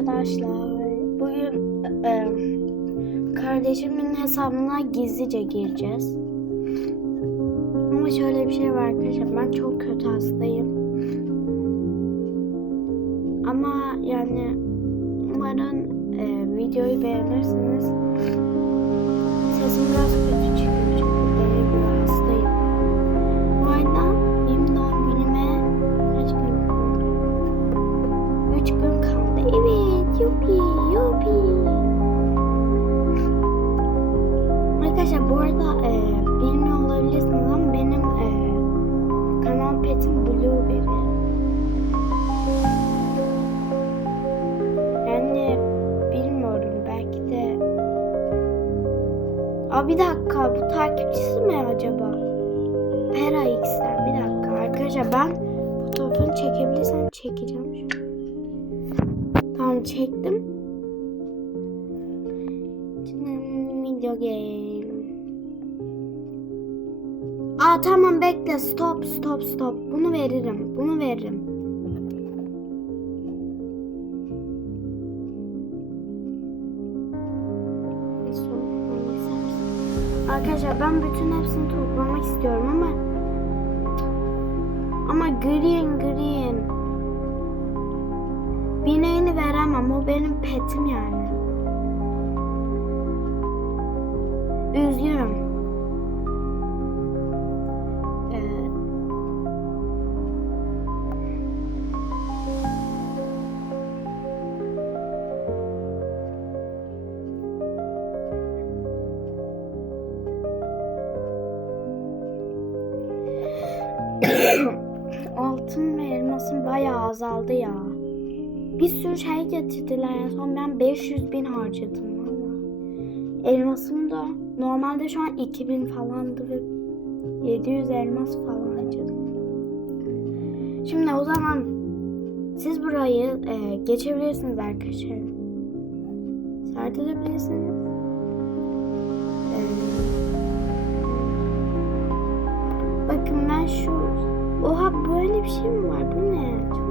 arkadaşlar. Bugün e, kardeşimin hesabına gizlice gireceğiz. Ama şöyle bir şey var arkadaşlar. Ben çok kötü hastayım. Ama yani umarım e, videoyu beğenirsiniz. Sesim biraz kötü çıkıyor bir dakika bu takipçisi mi acaba? Pera X'ten bir dakika arkadaşlar ben fotoğrafını çekebilirsem çekeceğim. Tamam çektim. Video game. Aa tamam bekle stop stop stop. Bunu veririm. Bunu veririm. Ben bütün hepsini toplamak istiyorum ama ama green green bineğini veremem o benim petim yani. Üzgünüm. Azaldı ya. Bir sürü şey getirdiler en son ben 500 bin harcadım. Elmasım da normalde şu an 2000 falandı ve 700 elmas falan harcadım. Şimdi o zaman siz burayı e, geçebilirsiniz arkadaşlar. Serdilebilirsiniz. E, bakın ben şu Oha böyle bir şey mi var? Bu ne? Çok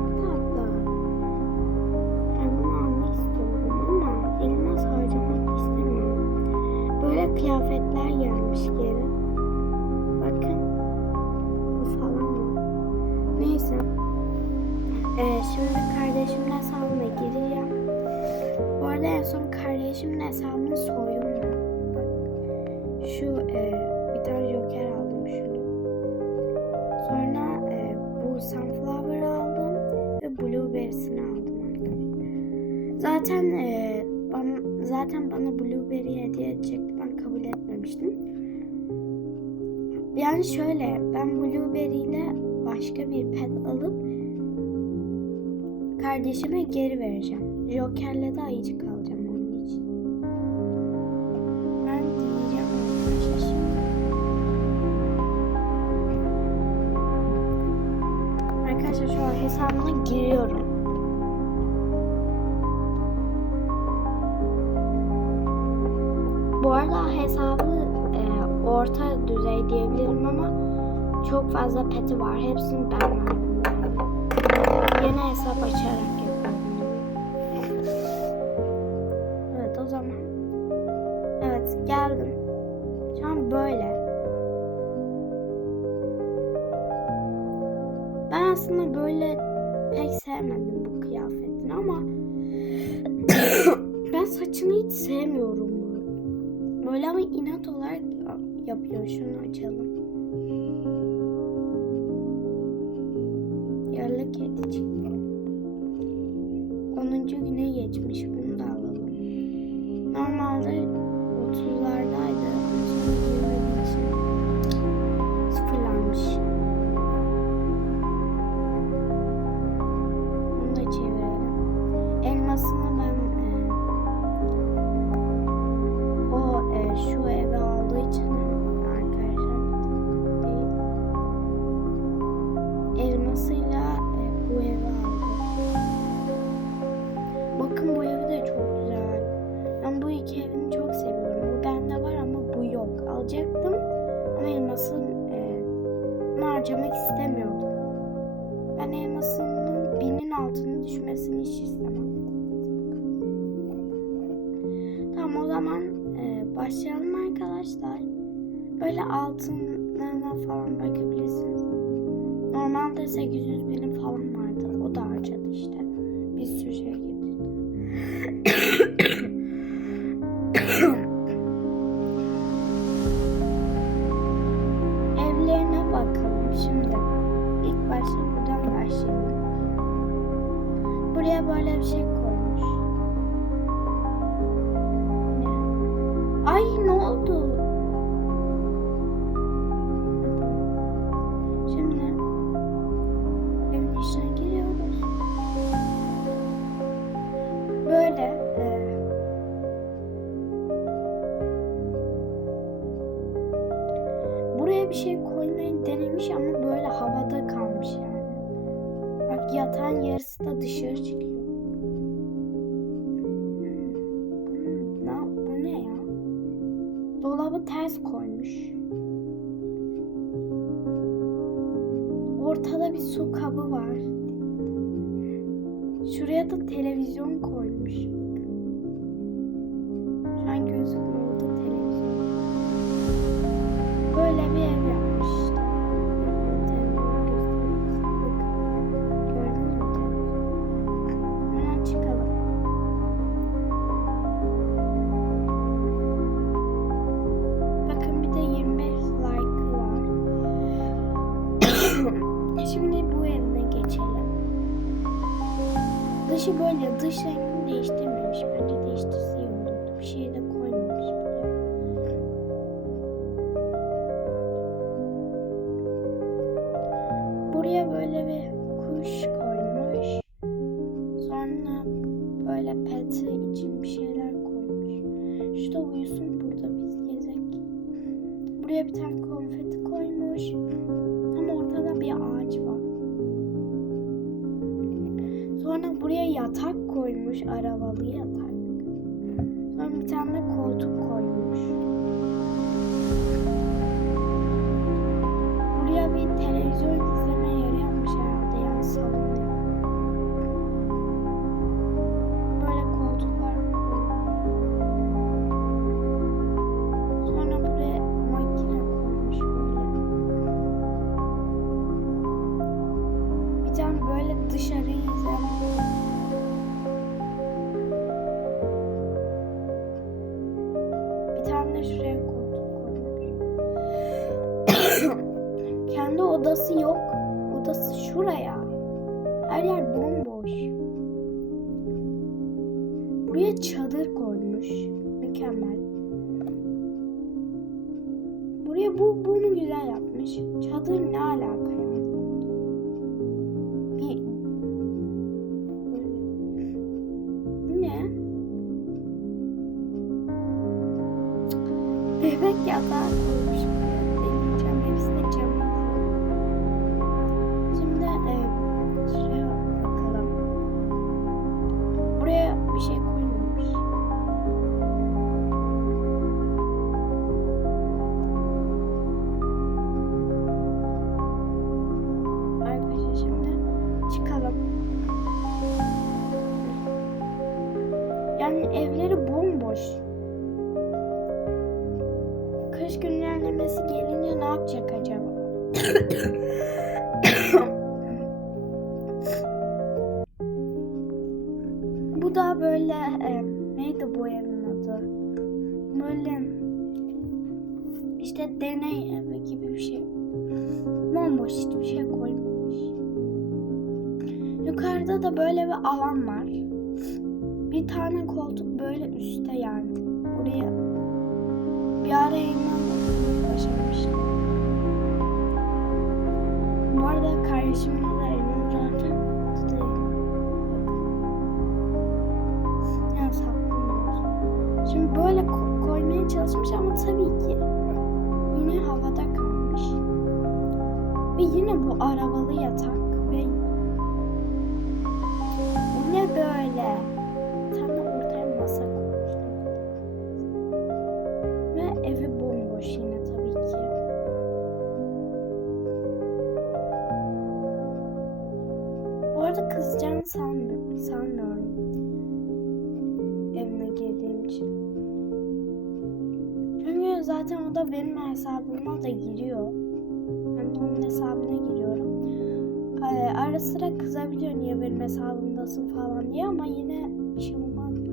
blueberry'sini aldım. Zaten e, bana, zaten bana blueberry hediye edecekti. Ben kabul etmemiştim. Yani şöyle ben blueberry ile başka bir pet alıp kardeşime geri vereceğim. Joker'le de ayıcık fazla peti var. Hepsini ben. Yani. Yeni hesap açarak yapıyorum. Evet o zaman. Evet geldim. Şu an böyle. Ben aslında böyle pek sevmedim bu kıyafetini ama ben saçını hiç sevmiyorum. Böyle ama inat olarak yapıyor. Şunu açalım. Normalde 800 binin falan vardı. O da harcadı işte. Bir sürü şey havada kalmış yani. Bak yatağın yarısı da dışarı çıkıyor. Hmm, ne, bu ne ya? Dolabı ters koymuş. Ortada bir su kabı var. Şuraya da televizyon koymuş. Şimdi bu evine geçelim. Dışı böyle dış rengini değiştirmemiş. Bence değiştirse Nah, lag. Bu da böyle e, neydi bu evin adı? Böyle işte deney evi gibi bir şey. Bomboş hiçbir şey koymamış. Yukarıda da böyle bir alan var. Bir tane koltuk böyle üstte yani. Buraya bir ara eğmen başarmıştım. De evini zaten. Yani saklamıyoruz. Şimdi böyle ko- koymaya çalışmış ama tabii ki yine havada kalmış. Ve yine bu arabalı yatak ve bu ne böyle? Tam da ortaya masa hesabıma da giriyor. Ben de onun hesabına giriyorum. Ee, ara sıra kızabiliyor niye benim hesabımdasın falan diye ama yine bir şey olmaz.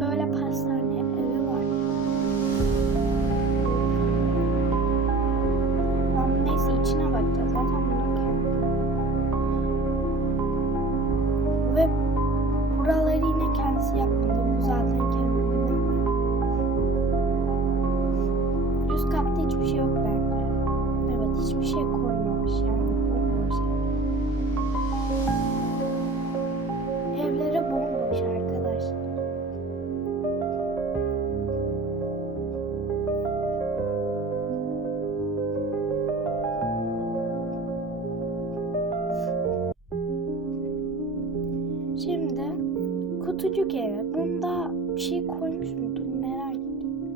Böyle pastane evi var. Neyse içine bakacağız. Zaten bunu koyduk eve. Bunda bir şey koymuş muydum merak ediyorum.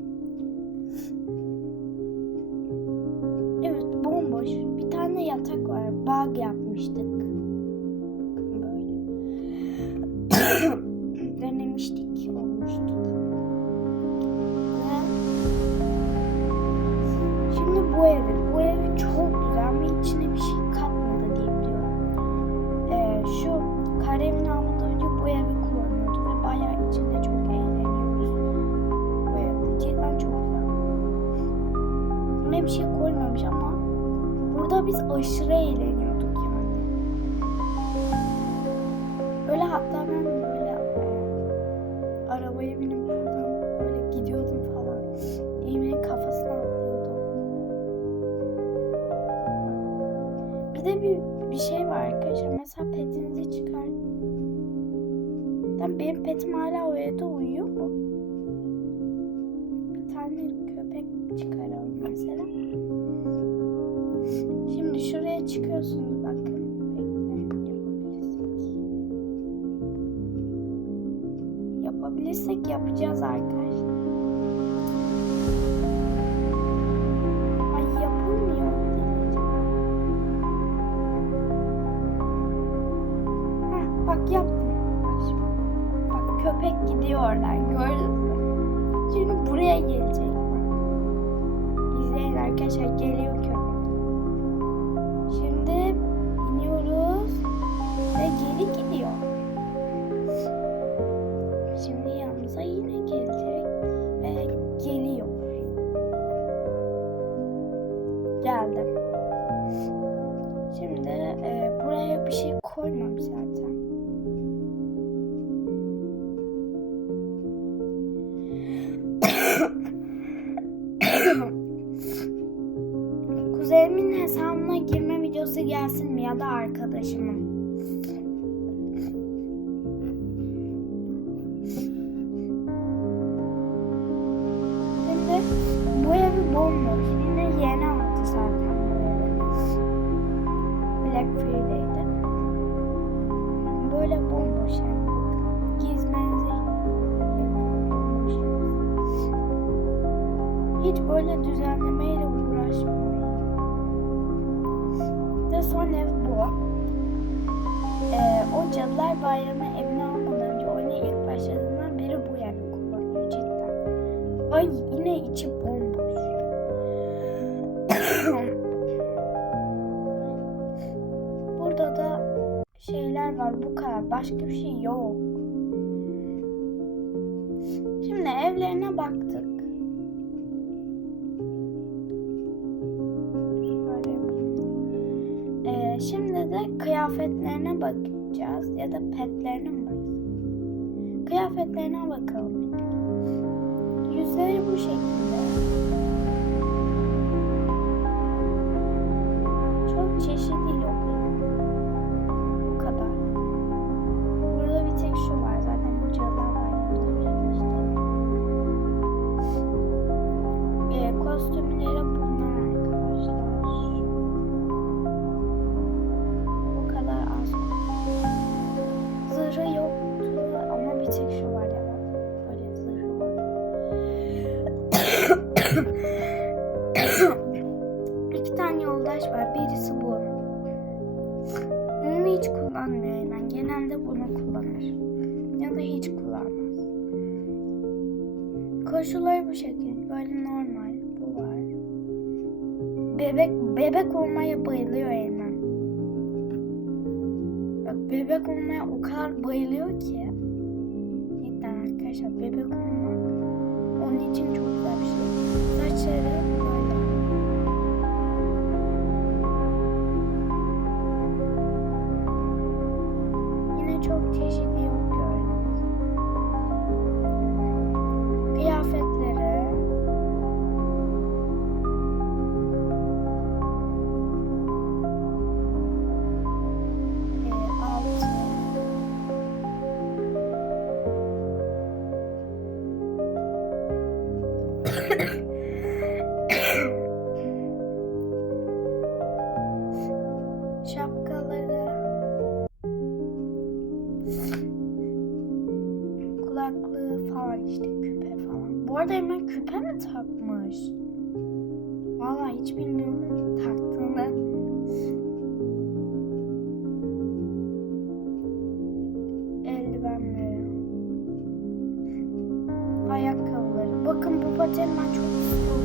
Evet bomboş. Bir tane yatak var. Bug yapmıştık. Bir de bir, bir şey var arkadaşlar. Mesela petinizi çıkar. Benim petim hala o evde uyuyor mu? Bomboş. Yine yeni aldı zaten. Black Friday'de. Böyle bomboş yani. Gezmenize Hiç böyle düzenlemeyle uğraşmıyorum. Ve son ev bu. Ee, o Cadılar Bayramı Başka bir şey yok. Şimdi evlerine baktık. Ee, şimdi de kıyafetlerine bakacağız ya da petlerine mi bakacağız? Kıyafetlerine bakalım. Yüzleri bu şekilde. 根本不怎马出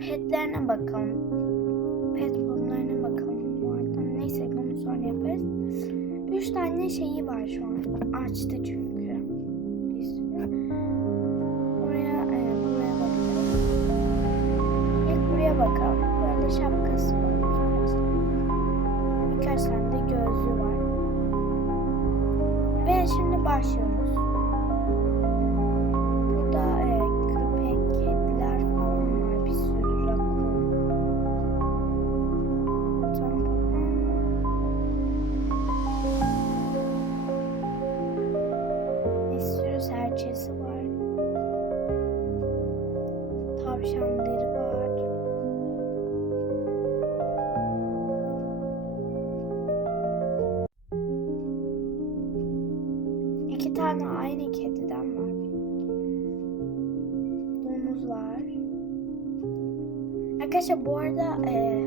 Petlerine bakalım. Pet formlarına bakalım bu. Neyse bunu sonra yaparız. Üç tane şeyi var şu an. Açtı çünkü. Bir e, buraya bakalım. İlk buraya bakalım. Böyle şapkası var. Birkaç tane de gözlü var. Ve şimdi başlıyoruz. podcast aborda é,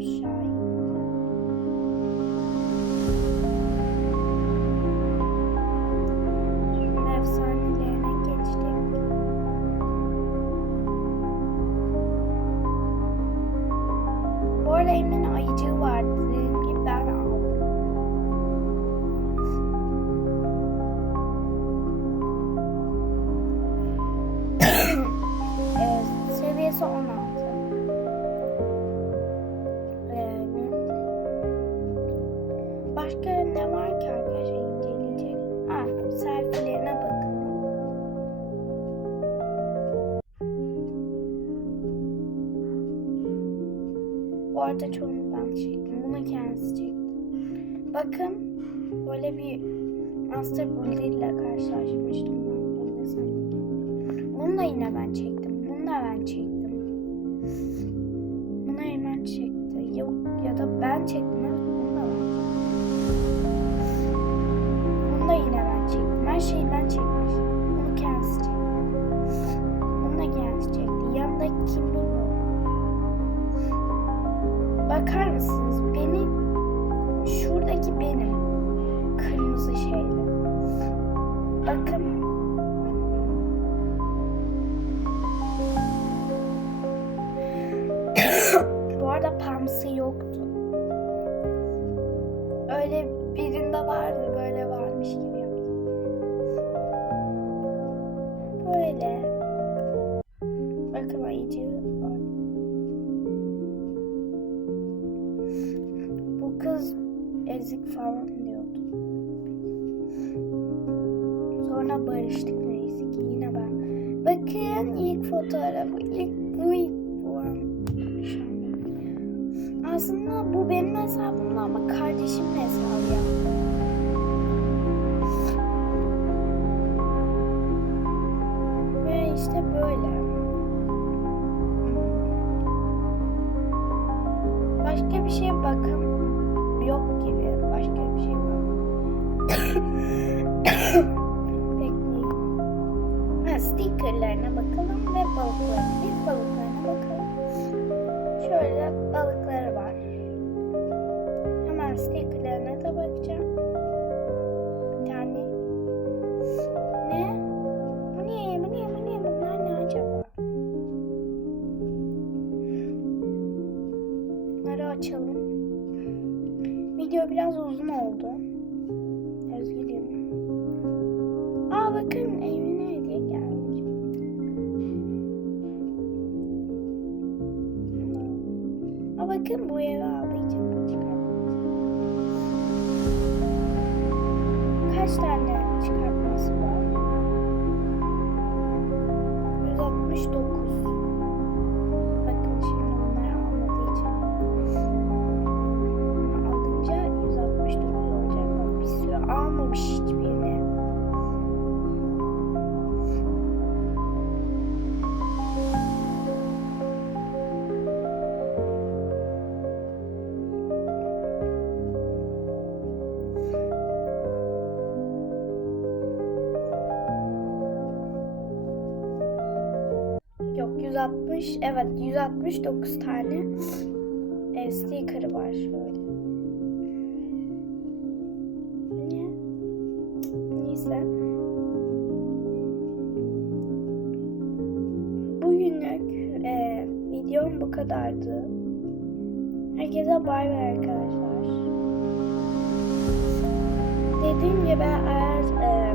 show. Bu arada çoğunu ben çektim. Bunu kendisi çekti. Bakın böyle bir Master Builder ile karşılaşmıştım ben. Bunu da. Bunu da yine ben çektim. Bunu da ben çektim. Bunu hemen çekti. Yok ya da ben çektim. Başka bir şeye bakın yok gibi. Başka bir şey var. Bekleyin. Ha, stickerlarına bakalım ve balıklarına. İlk balıklarına bakalım. Şöyle balıkları var. Hemen stickerlarına bakın bu eve çıkartması. Kaç tane çıkartması var? 169. 160 evet 169 tane e, sticker var şöyle. Neyse. Bugünlük e, videom bu kadardı. Herkese bay bay arkadaşlar. Dediğim gibi eğer e,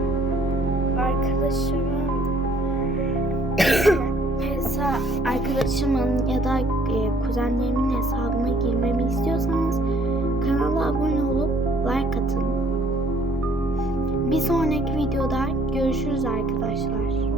arkadaşımın hesa arkadaşımın ya da e, kuzenlerimin hesabına girmemi istiyorsanız kanala abone olup like atın. Bir sonraki videoda görüşürüz arkadaşlar.